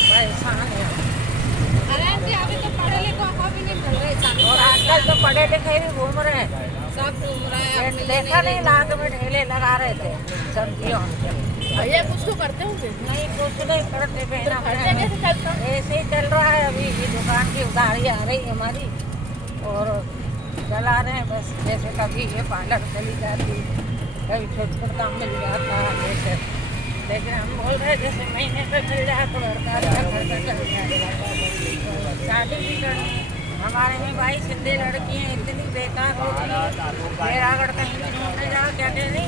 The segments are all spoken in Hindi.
परेशान है। अरे आंटी अभी तो पढ़े लिखे को भी नहीं मिल रहे और आजकल तो पढ़े लिखे भी घूम रहे हैं। सब घूम रहे हैं ये अपने देखा नहीं, लाख में ढेले लगा रहे थे सब्जियों के। भैया कुछ तो करते होंगे नहीं, कुछ नहीं करते बहना, खर्चा कैसे चलता है? ऐसे ही चल रहा है। अभी ये दुकान की उधारी आ रही है हमारी और चला रहे हैं बस। जैसे कभी ये पार्लर चली जाती, कभी छोटा काम मिल जाता जैसे, लेकिन हम बोल रहे जैसे महीने पे मिल जाए तो लड़का खर्चा चल जाएगा। शादी भी करनी है हमारे में भाई, सिंधी लड़की हैं इतनी बेकार होती है। मेरागढ़ कहीं भी ढूंढने जाओ क्या कह रही,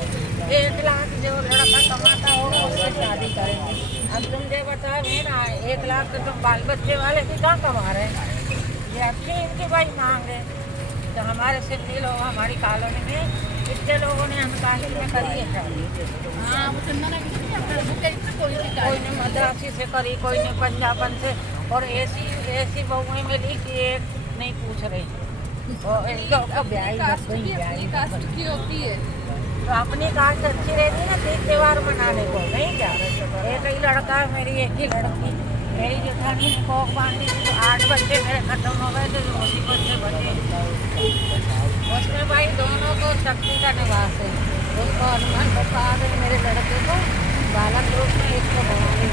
1 लाख जो लड़का कमाता होगा उससे शादी करेंगे। अब तुम ये बताओ है ना, 1 लाख तो तुम बाल बच्चे वाले भी कहाँ कमा रहे हैं। ये अच्छी इनकी भाई मांग है। तो हमारे सिंधी लोग हमारी कॉलोनी में कितने लोगों ने अनकाशी में करी है शादी। हाँ वो चंदना किसी ने कोई ने मद्रासी से करी, कोई ने पंजाबन से, और ऐसी बहुएं मिली कि एक नहीं पूछ रही। और इनका ब्याह बस वही ब्याह की होती है तो अपनी कास्ट अच्छी रहती है ना, तीज त्योहार मनाने को नहीं क्या। एक ही लड़का, मेरी एक ही लड़की, मेरी जेठानी ने कोक बांधी तो 8 बच्चे मेरे खत्म हो गए थे, तो उसी बच्चे बचे। उसमें भाई दोनों को शक्ति का निवास है। उसको हनुमान प्रसाद है मेरे लड़के को, बालक रूप में एक को भवानी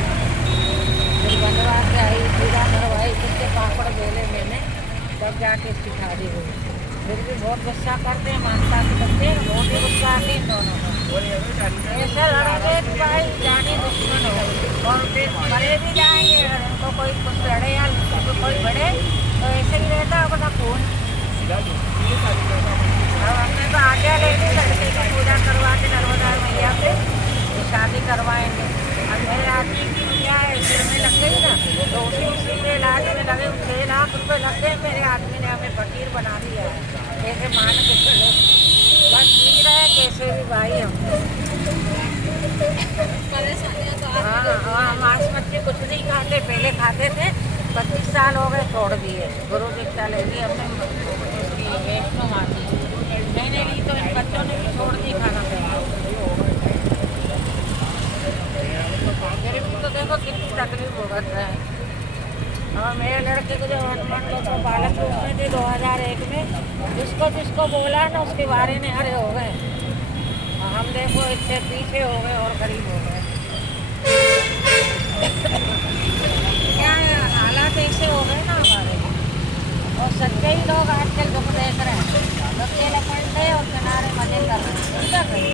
फिर बनवा के आई, पूजा करवाई, कितने पापड़ बेले मैंने, तब जाके इसकी शादी हुई। फिर भी बहुत गुस्सा करते हैं, मानता के बच्चे बहुत ही गुस्सा आते हैं दोनों को। ऐसा लड़ेंगे कि भाई जाने दुश्मन हो, और फिर मरे भी जाएंगे। अगर उनको कोई कुछ लड़े या कोई बढ़े तो ऐसे ही रहता है अपना खून। अब हमने तो आज्ञा लेके लड़के की पूजा करवा के नर्मदा मैया पे शादी करवाएंगे। अब मेरे आदमी की क्या है, सिर में लग गई ना, तो उसी के इलाज में लगे 6 लाख रुपए लग गए। मेरे आदमी ने हमें फकीर बना दिया है, ऐसे मान के चलो। बस जी रहे कैसे भी भाई हम। परेशानियाँ तो हाँ, हम मांस मच्छी कुछ नहीं खाते, पहले खाते थे, 25 साल हो गए छोड़ दिए। गुरु दीक्षा ले ली हमने, उसकी वैष्णो माता मैंने ली, तो इन बच्चों ने भी छोड़ दी खाना पीना। फिर भी तो देखो कितनी तकलीफ भुगत रहे हैं। और मेरे लड़के को जब हनुमान को बालक रूप में थे 2001 में, जिसको बोला ना उसके बारे में हरे हो गए। और हम देखो इससे पीछे हो गए और गरीब हो गए। क्या है, हालात ऐसे हो गए ना हमारे। और सच्चे ही लोग आजकल दुख देख रहे हैं, बच्चे लपट रहे और किनारे मजे कर रहे हैं।